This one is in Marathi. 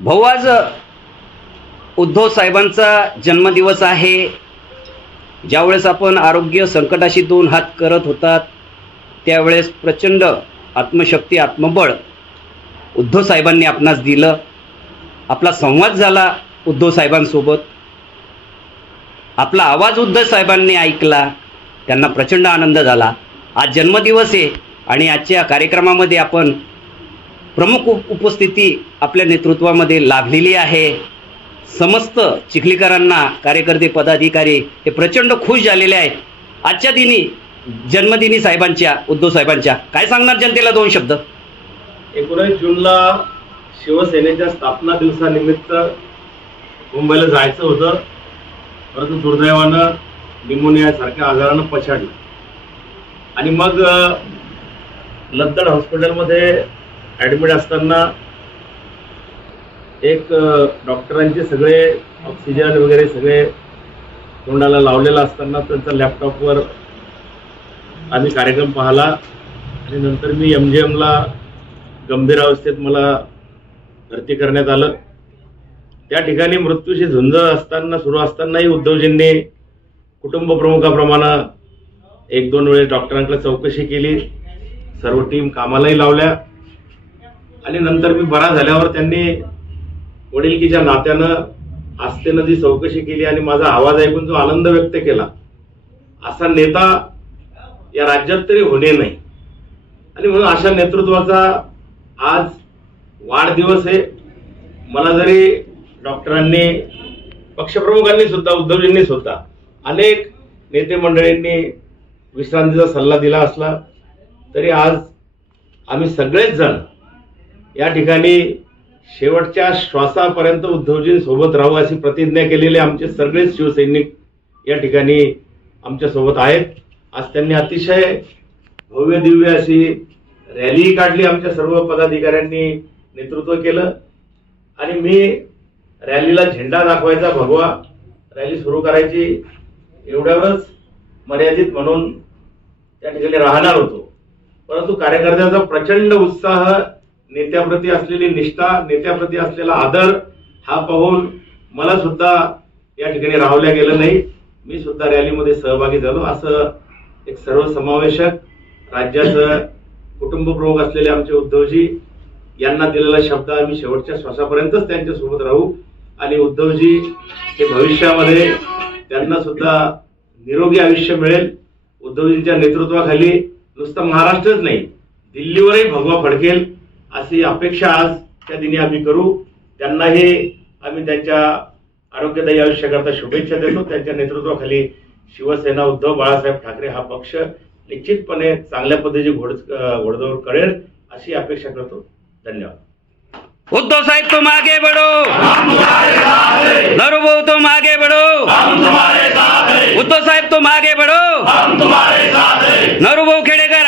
भाऊ आज उद्धव साहेबांचा जन्मदिवस आहे. ज्यावेळेस आपण आरोग्य संकटाशी दोन हात करत होतात त्यावेळेस प्रचंड आत्मशक्ती आत्मबळ उद्धव साहेबांनी आपणास दिलं. आपला संवाद झाला उद्धव साहेबांसोबत. आपला आवाज उद्धव साहेबांनी ऐकला त्यांना प्रचंड आनंद झाला. आज जन्मदिवस आहे आणि आजच्या कार्यक्रमामध्ये आपण प्रमुख उप उपस्थिती आपल्या नेतृत्वामध्ये लाभलेली आहे. समस्त चिखलीकरांना कार्यकर्ते पदाधिकारी हे प्रचंड खुश झालेले आहेत. आजच्या दिनी जन्मदिनी साहेबांच्या उद्धव साहेबांच्या काय सांगणार जनतेला दोन शब्द? एकोणीस जूनला शिवसेनेच्या स्थापना दिवसानिमित्त मुंबईला जायचं होतं. परंतु दुर्दैवानं निमोनियासारख्या आजारानं पछाडलं. आणि मग लद्दड हॉस्पिटलमध्ये ॲडमिट असताना एक डॉक्टरांचे सगळे ऑक्सिजन वगैरे सगळे तोंडाला लावलेला असताना त्यांचा लॅपटॉपवर आम्ही कार्यक्रम पाहिला. आणि नंतर मी एम जी एमला गंभीर अवस्थेत मला भरती करण्यात आलं. त्या ठिकाणी मृत्यूशी झुंज असताना सुरू असतानाही उद्धवजींनी कुटुंब प्रमुखाप्रमाणे एक दोन वेळेस डॉक्टरांकडे चौकशी केली. सर्व टीम कामालाही लावल्या. आणि नंतर मी बरा झाल्यावर त्यांनी वडिलकीच्या नात्यानं आस्थेनं जी चौकशी केली आणि माझा आवाज ऐकून जो आनंद व्यक्त केला असा नेता या राज्यात तरी होणे नाही. आणि म्हणून अशा नेतृत्वाचा आज वाढदिवस आहे. मला जरी डॉक्टरांनी पक्षप्रमुखांनी सुद्धा उद्धवजींनी सुद्धा अनेक नेते मंडळींनी विश्रांतीचा सल्ला दिला असला तरी आज आम्ही सगळेच जण या ठिकाणी शेवटच्या श्वासापर्यंत उद्धवजींसोबत राहू अशी प्रतिज्ञा केलेले आमचे सगळेच शिवसैनिक या ठिकाणी आमच्यासोबत आहेत. आज त्यांनी अतिशय भव्य दिव्य अशी रॅलीही काढली आमच्या सर्व पदाधिकाऱ्यांनी नेतृत्व केलं. आणि मी रॅलीला झेंडा दाखवायचा भगवा रॅली सुरू करायची एवढ्यावरच मर्यादित म्हणून त्या ठिकाणी राहणार होतो. परंतु कार्यकर्त्यांचा प्रचंड उत्साह नेत्याप्रती असलेली निष्ठा नेत्याप्रती असलेला आदर हा पाहून मला सुद्धा या ठिकाणी राहवल्या गेलं नाही. मी सुद्धा रॅलीमध्ये सहभागी झालो. असं एक सर्वसमावेशक राज्याचं कुटुंब प्रमुख असलेले आमचे उद्धवजी यांना दिलेला शब्द आम्ही शेवटच्या श्वासापर्यंतच त्यांच्यासोबत राहू. आणि उद्धवजी हे भविष्यामध्ये त्यांना सुद्धा निरोगी आयुष्य मिळेल. उद्धवजींच्या नेतृत्वाखाली नुसतं महाराष्ट्रच नाही दिल्लीवरही भगवा फडकेल. अशी अपेक्षा आज त्या दिनी आम्ही करू. त्यांनाही आम्ही त्यांच्या आरोग्यदायी आयुष्याकरता शुभेच्छा देतो. त्यांच्या नेतृत्वाखाली शिवसेना उद्धव बाळासाहेब ठाकरे हा पक्ष निश्चितपणे चांगल्या पद्धतीची घोड घोडदौड करेल अशी अपेक्षा करतो. धन्यवाद. उद्धव साहेब तुम आगे बढ़ो. नरू भाऊ तुम आगे बढ़ो. उद्धव साहेब तुम आगे बढ़ो. नरू भाऊ खेडेकर